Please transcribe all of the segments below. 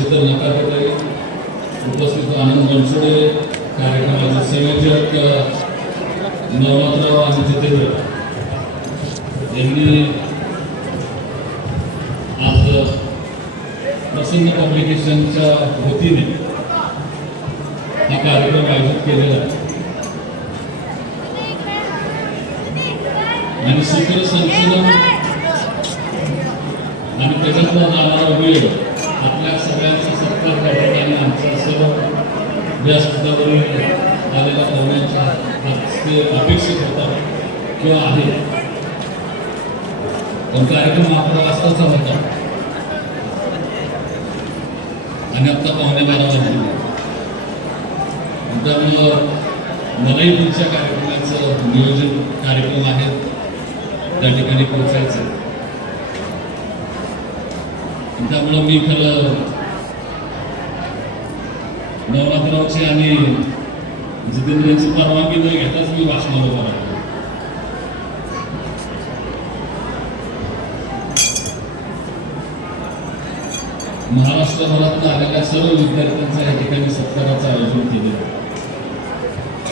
शीतल नकाटे उपस्थित आनंद बनसोडे कार्यक्रमाचे संयोजक नवनाथराव आणि जितेंद्र. यांनी आज प्रसन्न पब्लिकेशनच्या वतीने हा कार्यक्रम आयोजित केलेला आहे. आणि सूत्रसंचलन आणि त्याच्यातला जाणारा वेळ आपल्या सगळ्यांचा सत्कार त्या ठिकाणी आमच्या सर्व व्यासपीठावरील आलेल्या पाहुण्यांच्या अपेक्षित होता किंवा आहे. पण कार्यक्रम अकरा वाजताचा होता. आणि आत्ता पाहुणे बारा वाजले त्यामुळं मलाही पुढच्या कार्यक्रमाचं नियोजन कार्यक्रम आहेत त्या ठिकाणी पोहोचायचं. आहे. त्यामुळं मी खरं नवनाथरावची आणि जितेंद्रची परवानगी न घेताच मी भाषणाला उभा राहिलो. महाराष्ट्रभरातून आलेल्या सर्व विद्यार्थ्यांचा या ठिकाणी सत्काराचं आयोजन केलं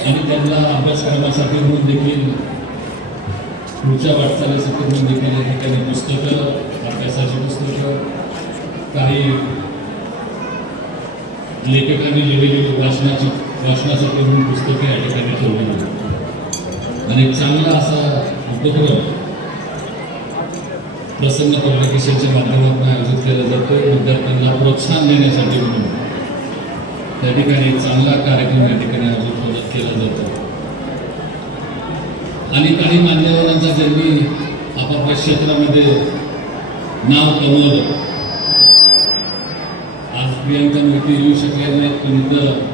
आणि त्यांना अभ्यासक्रमासाठी म्हणून देखील पुढच्या वाटचालीसाठी म्हणून देखील या ठिकाणी पुस्तकं अभ्यासाची पुस्तकं काही लेखकांनी लिहिलेली वाचनाची वाचनासाठी म्हणून पुस्तके या ठिकाणी ठेवली आहेत. आणि चांगला असा उपक्रम प्रसन्न पब्लिकेशनच्या माध्यमातून आयोजित केला जातो विद्यार्थ्यांना प्रोत्साहन देण्यासाठी म्हणून त्या ठिकाणी चांगला कार्यक्रम या ठिकाणी आयोजित केला जातो आणि काही मान्यवरांचा ज्यांनी आपापल्या क्षेत्रामध्ये नाव कमवलं आज प्रियंका मोठी येऊ शकले नाहीत पण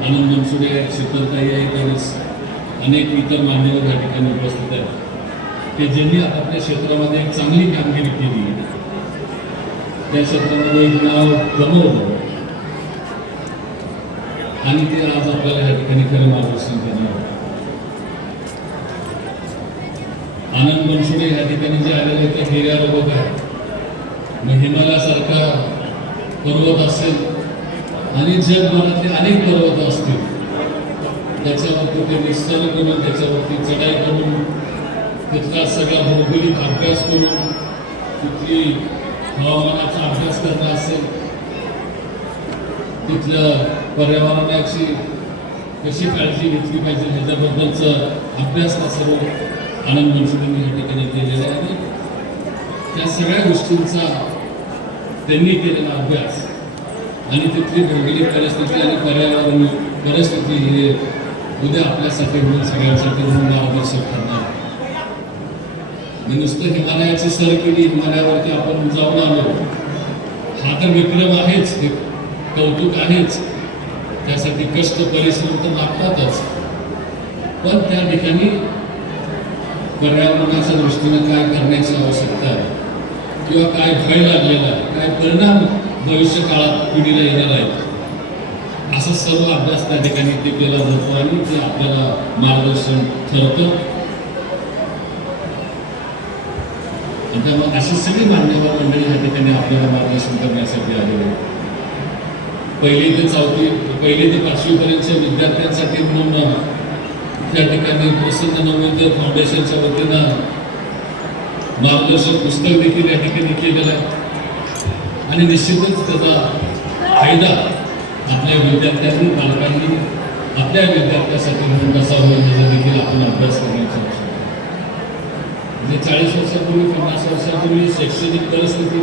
आनंद बनसुडे शीतलताई आहे आणि अनेक इतर मान्यवर या ठिकाणी उपस्थित आहेत. की ज्यांनी आपापल्या क्षेत्रामध्ये एक चांगली कामगिरी केली. त्या क्षेत्रामध्ये एक नाव कमवलं आणि ते आज आपल्याला या ठिकाणी खरं मार्गदर्शन करणार आनंद बनसुडे या ठिकाणी जे आलेले आहेत ते हिर्या लोक आहेत. मग हिमालयासारखा पर्वत असेल आणि जगभरातले अनेक पर्वत असतील त्याच्यावरती ते निस्तर करून त्याच्यावरती चढाई करून तिथला सगळा भौगोलिक अभ्यास करून तिथली हवामानाचा अभ्यास करणं असेल तिथलं पर्यावरणाची कशी काळजी घेतली पाहिजे ह्याच्याबद्दलचा अभ्यास हा सर्व आनंद मनसुखांनी या ठिकाणी केलेला आहे. त्या सगळ्या गोष्टींचा त्यांनी केलेला अभ्यास आणि तिथली भौगोलिक परिस्थिती आणि पर्यावरण परिस्थिती हे उद्या आपल्यासाठी म्हणून सगळ्यांसाठी म्हणून आवश्यक ठरणार. मी नुसतं हिमालयाची सर केली हिमालयावरती आपण जाऊन आलो. हा तर विक्रम आहेच हे कौतुक आहेच. त्यासाठी कष्ट परिश्रम तर लागतातच. पण त्या ठिकाणी पर्यावरणाच्या दृष्टीनं काय करण्याची आवश्यकता आहे? किंवा काय भय लागलेला आहे? काय परिणाम भविष्य काळात पिढीला येणार आहेत. असं सर्व अभ्यास त्या ठिकाणी ते केला जातो आणि ते आपल्याला मार्गदर्शन ठरतं. त्यामुळे अशी सगळी मान्यवर मंडळी या ठिकाणी आपल्याला मार्गदर्शन करण्यासाठी आलेली आहे पहिली ते चौथी पहिली ते पाचवीपर्यंतच्या विद्यार्थ्यांसाठी म्हणून त्या ठिकाणी प्रसन्न नवोदय फाउंडेशनच्या वतीनं मार्गदर्शक पुस्तक देखील या ठिकाणी केलेलं आहे. आणि निश्चितच त्याचा फायदा आपल्या विद्यार्थ्यांनी पालकांनी आपल्या विद्यार्थ्यासाठी म्हणून कसा होईल याचा देखील आपण अभ्यास करण्याचा म्हणजे चाळीस वर्षापूर्वी पन्नास वर्षापूर्वी शैक्षणिक परिस्थिती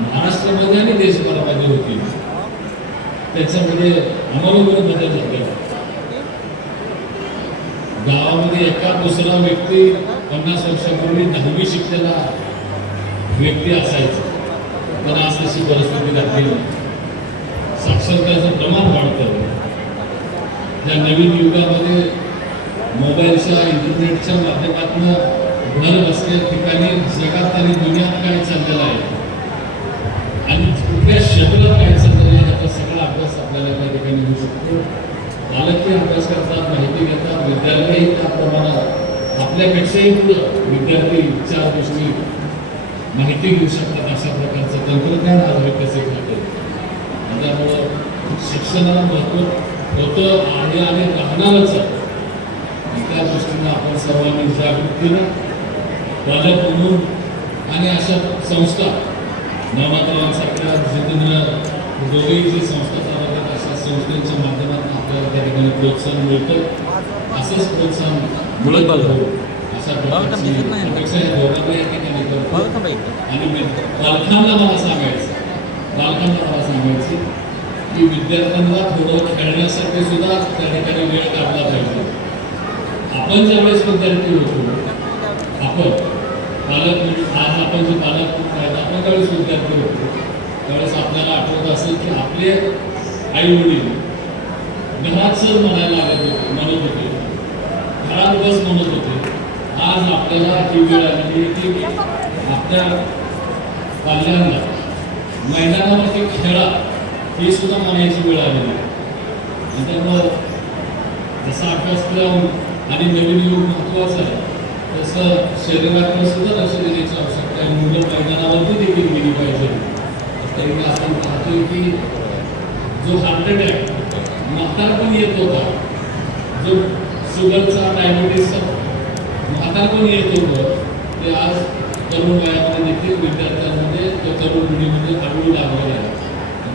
महाराष्ट्रामध्ये आणि देशभरामध्ये होती. त्याच्यामध्ये आम्हाला बदल झाले. गावामध्ये एका दुसरा व्यक्ती पन्नास वर्षापूर्वी दहावी शिकलेला व्यक्ती असायचा. पण आज तशी परिस्थिती राहिली साक्षरतेचं प्रमाण वाढतं. या नवीन युगामध्ये मोबाईलच्या इंटरनेटच्या माध्यमातून घर बसल्या ठिकाणी जगात आणि दुनियात काय चाललेलं आहे? आणि कुठल्या क्षेत्रात काय चाललेलं आहे? याचा सगळा अभ्यास आपल्याला त्या ठिकाणी होऊ शकतो. पालकही अभ्यास करतात माहिती घेतात विद्यार्थीही त्या प्रमाणात. आपल्यापेक्षाही पुढं विद्यार्थी चार गोष्टी माहिती घेऊ शकतात. तंत्रज्ञान आज विकसित होतं आणि त्यामुळं शिक्षणाला महत्त्व होतं आहे आणि राहणारच आहे. आणि त्या दृष्टीनं आपण सर्वांनी जागृतीनं पालक म्हणून आणि अशा संस्था नामातरांसारख्या जितेंद्र दोघेही जी संस्था चालवतात अशा संस्थेच्या माध्यमातून आपल्याला त्या ठिकाणी प्रोत्साहन मिळतं. असंच प्रोत्साहन मिळत बघा. प्रकारची दिसत नाही. बघा का बाई पालकांना मला सांगायचं पालकांना मला सांगायचं की विद्यार्थ्यांना थोडं खेळण्यासाठी सुद्धा त्या ठिकाणी वेळ काढला पाहिजे आपण ज्यावेळेस विद्यार्थी होतो आपण पालक म्हणून आज आपण जे पालक आपण ज्यावेळेस विद्यार्थी होतो त्यावेळेस आपल्याला आठवत असेल की आपले आई वडील घरात सर म्हणायला लागत होते म्हणत होते घरात बस म्हणत होते आज आपल्याला ही वेळ आलेली आहे की आपल्या पाल्यांना मैदानावरती खेळा ही सुद्धा म्हणायची वेळ आलेली आहे आणि त्यामुळं जसा अभ्यासक्रम आणि नवीन युग महत्त्वाचा आहे तसं शरीराकडे सुद्धा लक्ष देण्याची आवश्यकता आहे. मुलं मैदानावरती देखील गेली पाहिजे. तरी आपण पाहतोय की जो हार्ट अटॅक म्हातारपण येत होता. जो शुगरचा डायबिटीसचा आता येत येतो ते आज तरुण वयामध्ये देखील विद्यार्थ्यांमध्ये तो तरुण पिढीमध्ये आढळू लागलेलं आहे.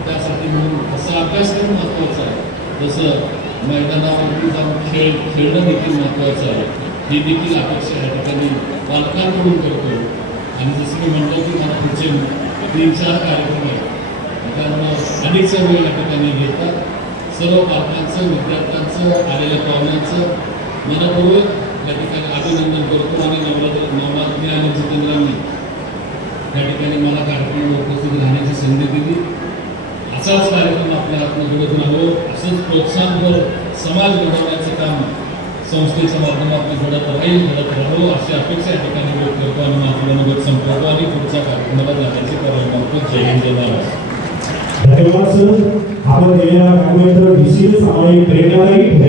त्यासाठी म्हणून असा अभ्यासक्रम महत्त्वाचा आहे. जसं मैदानावरती जाऊन खेळ खेळणं देखील महत्त्वाचं आहे. ही देखील अपेक्षा या ठिकाणी पालकांकडून करतो आणि जसं मी म्हणतो की मला पुढचे तीन चार कार्यक्रम आहेत. त्यामुळं अनेकचा वेळ या ठिकाणी घेतात. सर्व पालकांचं विद्यार्थ्यांचं आलेल्या पाहुण्यांचं मनपूर्वक या ठिकाणी अभिनंदन करतो आणि नवरात्र नवरात्री आणि जितेंद्रांनी या ठिकाणी मला कार्यक्रमाला उपस्थित राहण्याची संधी दिली. असाच कार्यक्रम आपल्या हातून घडत राहावं असंच प्रोत्साहनपर समाज घडवण्याचं काम संस्थेच्या माध्यमातून घडत राहील घडत राहावं अशी अपेक्षा या ठिकाणी व्यक्त करतो आणि माझं मनोगत संपवतो आणि पुढच्या कार्यक्रमाला जाण्याची परवानगी मागतो जय हिंद जय महाराष्ट्र. धन्यवाद सर. आपण गेल्या सामायिक प्रेरणादायी